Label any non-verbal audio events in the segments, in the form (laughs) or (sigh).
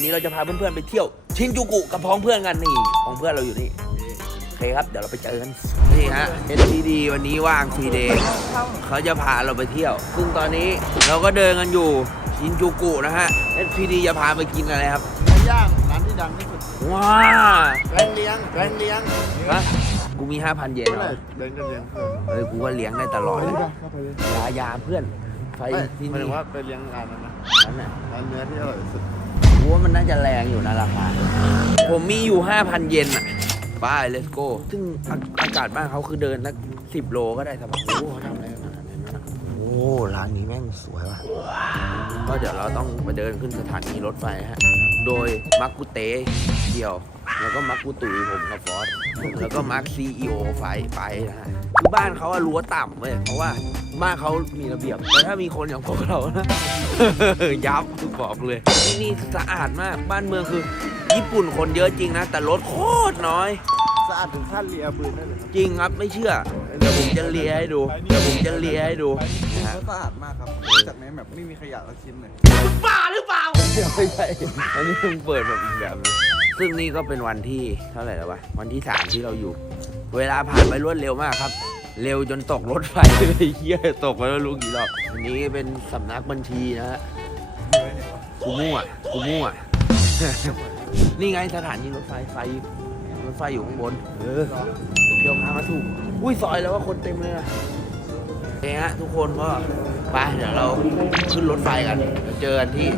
วันนี้เราจะพาเพื่อนๆไปเที่ยว ชินจูกุกับพ้องเพื่อนกันนี่ของเพื่อนเราอยู่นี่โอเคครับเดี๋ยวเราไปเจอกันนี่ฮะ NTD วันนี้ว่างฟรีเดย์เขาจะพาเราไปเที่ยว ซึ่งตอนนี้เราก็เดินกันอยู่ชินจูกุนะฮะ NTD จะพาไปกินอะไรครับเนื้อย่างร้านที่ดังที่สุดว้าแรงเลี้ยงแรงเลี้ยงฮะกูมี 5,000 เยนเท่าไหเหรร่อเดินกันเลี้ยงเพื่อนเอ้ยกูว่าเลี้ยงได้ตลอดเลยเข้าไปเลยยายาเพื่อนไฟไม่ที่หมายนี่ถึงว่าไปเลี้ยงร้านนั้นนะนั่นน่ะร้านเนื้อที่อร่อยที่สุดกู ว่ามันน่าจะแรงอยู่นะราคา ผมมีอยู่ 5,000 เยนอะไป let's go ซึ่งอาอากาศบ้านเขาคือเดินสักสิบโลก็ได้สบายโอ้โหเขาทำอะไรกันขนาดนั้นนะโอ้ร้านนี้แม่งสวยว่ะก็เดี๋ยวเราต้องไปเดินขึ้นสถานีรถไฟฮะ โดยมักกุเตเดียว แล้วก็มักกุตุยผมกับฟอสแล้วก็มักซีอีโอไฟไปนะฮะคือบ้านเขาอะรั้วต่ำเว้ยเพราะว่าบ้านเขามีระเบียบแต่ถ้ามีคนอย่างพวกเรานะ ยับบอกเลยที่นี่สะอาดมากบ้านเมืองคือ ญี่ปุ่นคนเยอะจริงนะ แต่รถโคตรน้อย สะอาดถึงขั้นเลียปืนได้เลยครับจริงครับไม่เชื่อเดี๋ยวผมจะเลียให้ดูเดี๋ยวผมจะเลียให้ดูนะฮะ ก็สะอาดมากครับจากในแบบไม่มีขยะสักชิ้นเลยไม่ใช่อันนี้เพิ่งเปิดแบบอีกแบบนึง ซึ่งนี่ก็เป็นวันที่เท่าไหร่แล้ววะ วันที่สามที่เราอยู่ เวลาผ่านไปรวดเร็วมากครับ เร็วจนตกรถไฟเลยเฮียตกไปแล้วรู้กี่รอบอันนี้เป็นสำนักบัญชีนะฮะกูมั่วกูมั่ว นี่ไงสถานีรถไฟไฟรถไฟอยู่ข้างบน เออเดี๋ยวพามาถูก อุ้ยซอยแล้วว่าคนเต็มเลยนะโอเคฮะทุกคนก็ไปเดี๋ยวเราขึ้นรถไฟกันเดี๋ยวเจอกันที่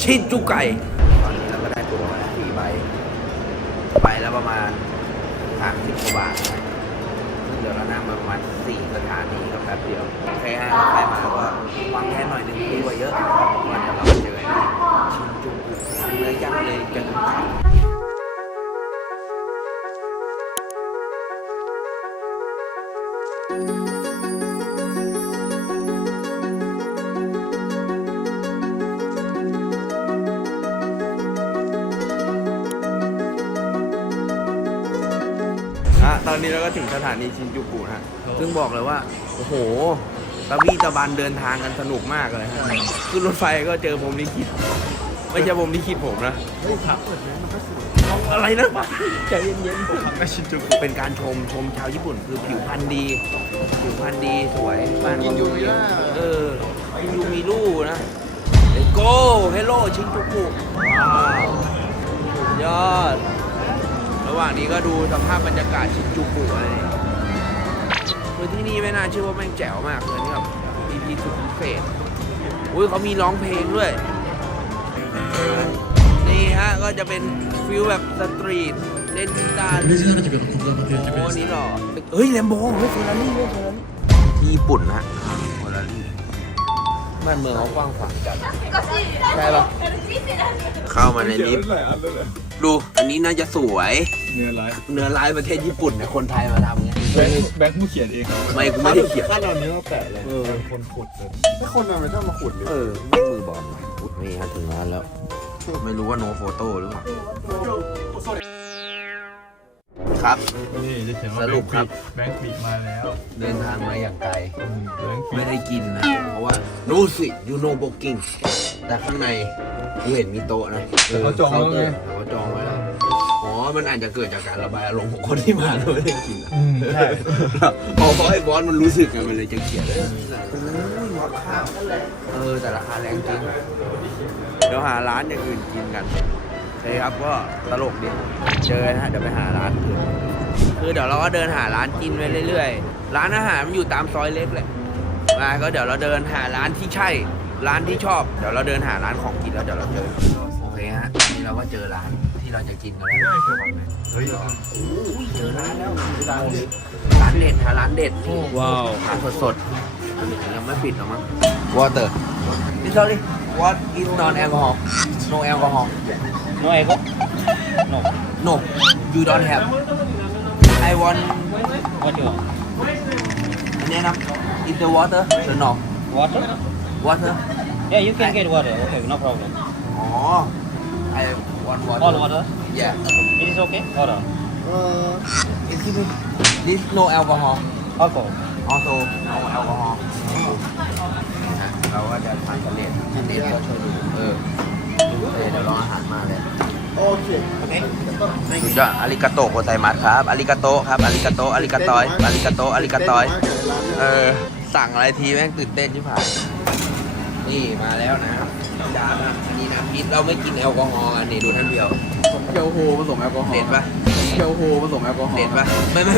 ชินจูไก่ ตัวมาสี่ใบใบละประมาณสามสิบกว่าบาทซึ่งเดี๋ยวเรานั่งมาประมาณสี่สถานีก็แป๊บเดียวโอเคฮะใครมาก็วางแค่หน่อยหนึ่ง ตอนนี้เราก็ถึงสถานีชินจูกุนะฮะซึ่งบอกเลยว่า โอ้โหตะบี้ตะบันเดินทางกันสนุกมากเลยฮะขึ้นรถไฟก็เจอผมลิขิตไม่ใช่ผมลิขิตผมนะเฮ้ยครับเปิดเลยมันก็สวยเอาอะไรนะใจเย็นทำได้ชินจูกุๆเป็นการชมชมชาวญี่ปุ่นคือผิวพรรณดี ผิวพรรณดีสวยบ้านกินยูมิล่า เออกินยูมิลูนะเลโก้เฮลโลชินจูกุว้าวสุดยอดระ หว่างนี้ก็ดูสภาพบรรยากาศชินจูกุอะไรคือที่นี่ไม่น่าเชื่อว่าแม่งแจ๋วมากเลยนี่แบบพีพีสุดพิเศษอุ้ยเขามีร้องเพลงด้วย นี่ฮะก็จะเป็นฟิลแบบสตรีทเล่นกีตาร์โอ้นี่หรอเฮ้ยแลมโบ้เฮ้ยเฟอร์รารี่เฮ้ยเฟอร์รารี่ญี่ปุ่นนะ บ้านเมืองเขากว้างขวางจัดใช่ปะเข้ามาในลิฟต์ดูอันนี้น่าจะสวย เนื้อร้ายเนื้อร้ายประเทศญี่ปุ่นเนี่ยคนไทยมาทำไงแบงค์แบงค์ผู้เขียนเองครับไม่กูไม่ได้เขียนขั้นเอาเนื้อมาแปะเลยเออคนขุดเลยไม่คนทำไมชอบมาขุดเลยเออไม่มือบอลว่ะอุ๊ยนี่ฮะถึงร้านแล้ว ไม่รู้ว่าโนโฟโต้หรือเปล่า ครับ นี่จะเขียนว่าสรุปครับ แบงค์ปีกมาแล้วเดินทางมาอย่างไกล อืมแบงค์ปีไม่กได้กินนะ เพราะว่าโนสิยูโนโบกิงแต่ข้างในกูเห็นมีโต๊ะนะเขาจองแล้วไงเขาจองไว้แล้ว อ๋อ มันอาจจะเกิดจากการระบายอารมณ์ของคนที่มาโดยไม่ได้กินอะอืมใช่พอไอ้บอสมันรู้สึกไงมันเลยจะเขียนเลยโอ้ยราคาเออแต่ราคาแรงจริง เดี๋ยวหาร้านอย่างอื่นกินกัน โอเคครับก็ตลกดีเจอนะฮะเดี๋ยวไปหาร้านอื่นคือเดี๋ยวเราก็เดินหาร้านกินไปเรื่อยๆ ร้านอาหารมันอยู่ตามซอยเล็กแหละมาก็เดี๋ยวเราเดินหาร้านที่ใช่ ร้านที่ชอบเดี๋ยวเราเดินหาร้านของกินแล้วเดี๋ยวเราเจอโอเคฮะตอนนี้เราก็เจอร้านที่เราจะกินกันแล้วเฮ้ยอุ้ยเจอร้านแล้วร้านเด็ดร้านเด็ดหาร้านเด็ดว้าวร้านสดๆยังไม่ปิดหรอมั้ง water นี่ sorry what is non alcohol no alcohol No ego? (laughs) No. no you don't have I want What you want? อันนี้นะ is the water or no Water? water Yeah, you can get water. Okay, no problem. อ๋อ I want water All water? yeah This is okay? Or uh, เออ excuse me this no alcohol alcohol? also no alcohol นะฮะเราก็จะทานกันเลนทานเลนก็ช่วยดูเออ เคเดี๋ยว รออาหารมาเลยโอเคสุดยอดอาริกาโตะโกไซมัสครับอาริกาโตะครับอาริกาโตะอาริกาตอยอาริกาโตะอาริกาตอยเออสั่งอะไรทีแม่งตื่นเต้นที่ผ่านนี่มาแล้วนะครับจานนะอันนี้นะพิษเราไม่กินแอลกอฮอล์กันนี่ดูท่านเดียวเคียวโฮผสมแอลกอฮอล์เด็ดปะเคียวโฮผสมแอลกอฮอล์เด็ดปะไม่ไม่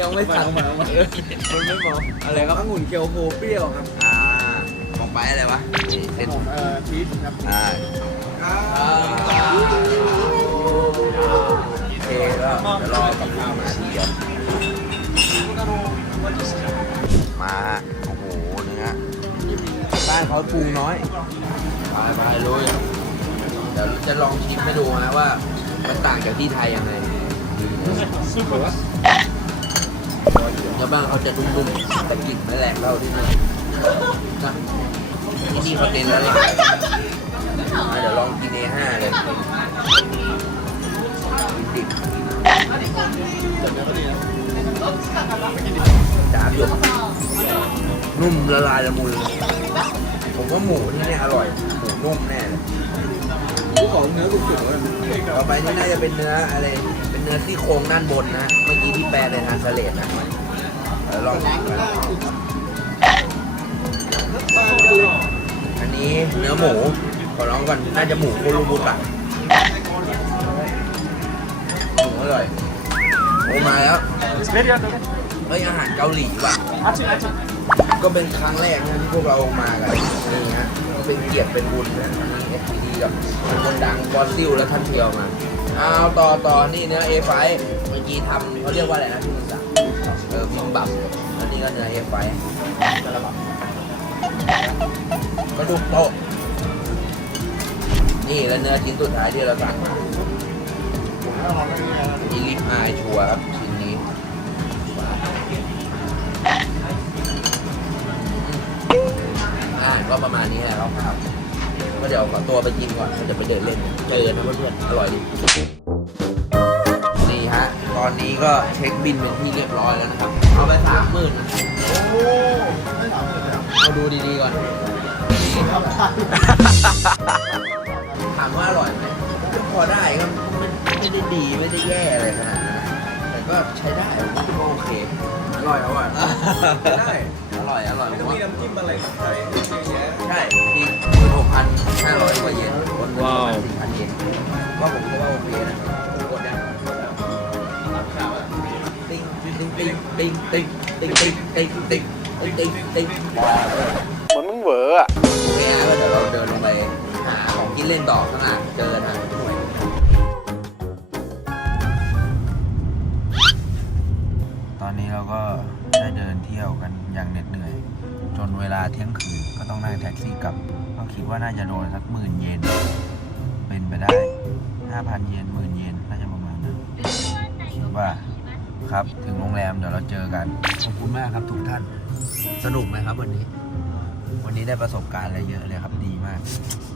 ยังไม่สั่งมามันไม่มองอะไรครับองุ่นเคียวโฮเปรี้ยวครับอ่าของ ไปอะไรวะนี่เส้นผมเอ่อชีสครับอ่าอ่าโอเคแล้วเดี๋ยวรอกับข้าวมาทีเดียวมาฮะโอ้โหเนื้อบ้านเขาปรุงน้อยไปไปลุยเดี๋ยวจะลองชิมให้ดูนะว่า มันต่างจากที่ไทยยังไงเดี๋ยวบ้านเขาจะนุ่มๆแต่กลิ่นไม่แรงเท่าที่นี่นะ ที่นี่เขาเน้นละลายอะเดี๋ยวลองกิน A5 เลยดิบจ้าบอยู่นุ่มละลายละมุนผมว่าหมูที่นี่อร่อย หมูนุ่มแน่เลยผู้ของเนื้อสุกๆเลยต่อไปนี่น่าจะเป็นเนื้ออะไร เป็นเนื้อซี่โครงด้านบนนะ เมื่อกี้ที่แปลในทางสเลดนะลองชิมกั นอันนี้เนื้อหมูขอลองก่อนน่าจะหมูโครูบุตะหมูอร่อยโอ้มาแล้วเฮ้ยอาหารเกาหลีว่ะก็เป็นครั้งแรกนะที่พวกเรามากันนี่ฮะก็เป็นเกียรติเป็นบุญนะวันนี้ SPD กับคนดังบอสซิลและท่านเทียวมาเอาต่อต่อนี่เนื้อ A5 เมื่อกี้ทำเขาเรียกว่าอะไรนะพี่มุสาเออบิมบับแล้วนี่ก็เนื้อ A5 กระ ดูกโตะนี่แล้วเนื้อชิ้นสุดท้ายที่เราสั่งมานี่ลิปอายชัวร์ครับชิ้นนี้อาหารก็ประมาณนี้แหละคร่าวๆก็เดี๋ยวขอตัวไปกินก่อนเราจะไปเดินเล่นเจอนะเพื่อนๆอร่อยดีนี่ฮะ ตอนนี้ก็เช็คบินเป็นที่เรียบร้อยแล้วนะครับ เอาไปสามหมื่นนะเอาดูดีๆก่อน ถามว่าอร่อยไหมก็พอได้ครับมันไม่ได้ดีไม่ได้แย่อะไรขนาดนั้นนะแต่ก็ใช้ได้ผมว่าก็โอเค อร่อยอร่อยได้ อร่อยอร่อยผมว่ามีน้ำจิ้มอะไรของไทยเยอะแยะใช่ที่หมื่นหกพันห้าร้อยกว่าเยนว้าว สี่พันเยนก็ผมก็ว่าโอเคนะกดได้ติ๊งติ๊งติ๊งติ๊งติ๊งติ๊งติ๊งติ๊งติ๊งติ๊งติ๊งติ๊งเหมือนมึงเหว เล่นต่อข้างหน้าเจอกันทางหน่วยตอนนี้เราก็ได้เดินเที่ยวกันอย่างเหน็ดเหนื่อย จนเวลาเที่ยงคืนก็ต้องนั่งแท็กซี่กลับ ก็คิดว่าน่าจะโดนสักหมื่นเยนเป็นไปได้ห้าพันเยนหมื่นเยนน่าจะประมาณนั้นคิดว่าครับถึงโรงแรมเดี๋ยวเราเจอกัน ขอบคุณมากครับทุกท่าน สนุกไหมครับวันนี้ วันนี้ได้ประสบการณ์อะไรเยอะเลยครับดีมาก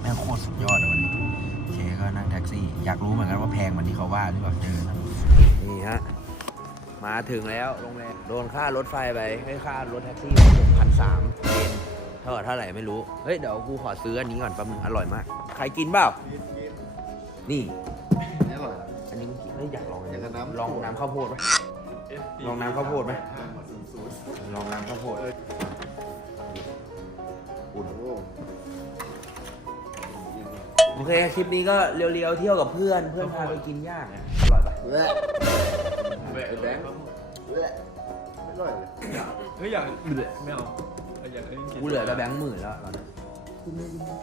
แม่งโคตรสุดยอดเลยวันนี้โอเคก็นั่งแท็กซี่ อยากรู้เหมือนกันว่าแพงเหมือนที่เขาว่าหรือเปล่าเจอนะนี่ฮะมาถึงแล้วโรงแรมโดนค่ารถไฟไปให้ค่ารถแท็กซี่หกพันสามเยนเท่ากับเท่าไหร่ไม่รู้ เฮ้ย เดี๋ยวกูขอซื้ออันนี้ก่อนแป๊บนึงอร่อยมาก ใครกินเปล่า นี่ นี่อร่อยอันนี้เฮ้ยอยากลองอยากจะน้ำลองน้ำข้าวโพดไหมลองน้ำข้าวโพดไหมลองน้ำข้าวโพดอุ่น โอ้โอเคคลิปนี้ก็เรียวๆเที่ยวกับเพื่อนเพื่อนพาไปกินย่างอะอร่อยปะแหละแบะแบงค์แหละไม่ร่อยเลยเฮ้ยอยากไม่เอาอยากกินกูเหลือแต่แบงค์หมื่นแล้วตอนนี้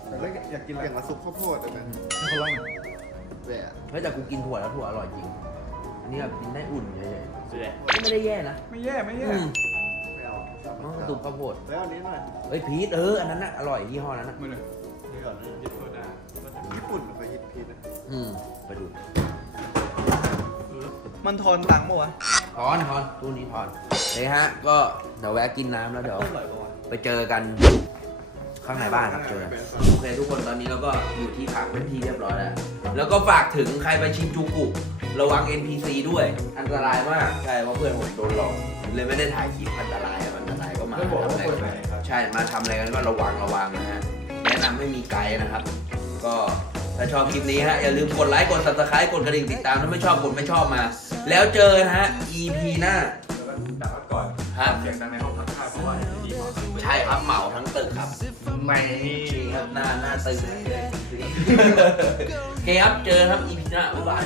แต่ก็อยากกินอะไรอย่างละซุปข้าวโพดได้ไหมให้เขาลองแหละเฮ้ยแต่กูกินถั่วแล้วถั่วอร่อยจริงอันนี้แบบกินได้อุ่นเฉยๆไม่ได้แย่นะไม่แย่ไม่แย่ อืมไม่เอาชอบน้องตุ่มข้าวโพดแล้วอันนี้หน่อยเฮ้ยพีทเอออันนั้นน่ะอร่อยยี่ห้อนั้นน่ะมือหนึ่งนี่ก่อนนะยึดโซดาญี่ปุ่นไปฮิตพีนะอืมไปดูมันทอนตังค์ปะวะทอนทอนตู้นี้ทอนเฮ้ยฮะ ก็เดี๋ยวแวะกินน้ำแล้วเดี๋ยวไปเจอกันข้างในบ้านครับเจอกันโอเคทุกคนตอนนี้เราก็อยู่ที่พักเป็นที่เรียบร้อยแล้ว แล้วก็ฝากถึงใครไปชินจูกุ ระวัง NPC ด้วย อันตรายมาก ใช่เพราะเพื่อนผมโดนหลอก เลยไม่ได้ถ่ายคลิปอันตราย อะอันตรายก็มาทำอะไรกันใช่มาทำอะไรกันก็ระวังระวังนะฮะนำให้มีไกด์นะครับ ก็ถ้าชอบคลิปนี้ฮะอย่าลืมกดไลค์กด subscribe กดกระดิ่งติดตามถ้าไม่ชอบกดไม่ชอบมา แล้วเจอกันฮะ EP หน้าแต่ว่าก่อนฮะเสียงดังในห้องพักข้าวเพราะว่าดีมากใช่ครับเหมาทั้งตึกครับไม่นี่ครับหน้าหน้าตึกโอเคครับเจอครับ EP หน้าบ๊ายบาย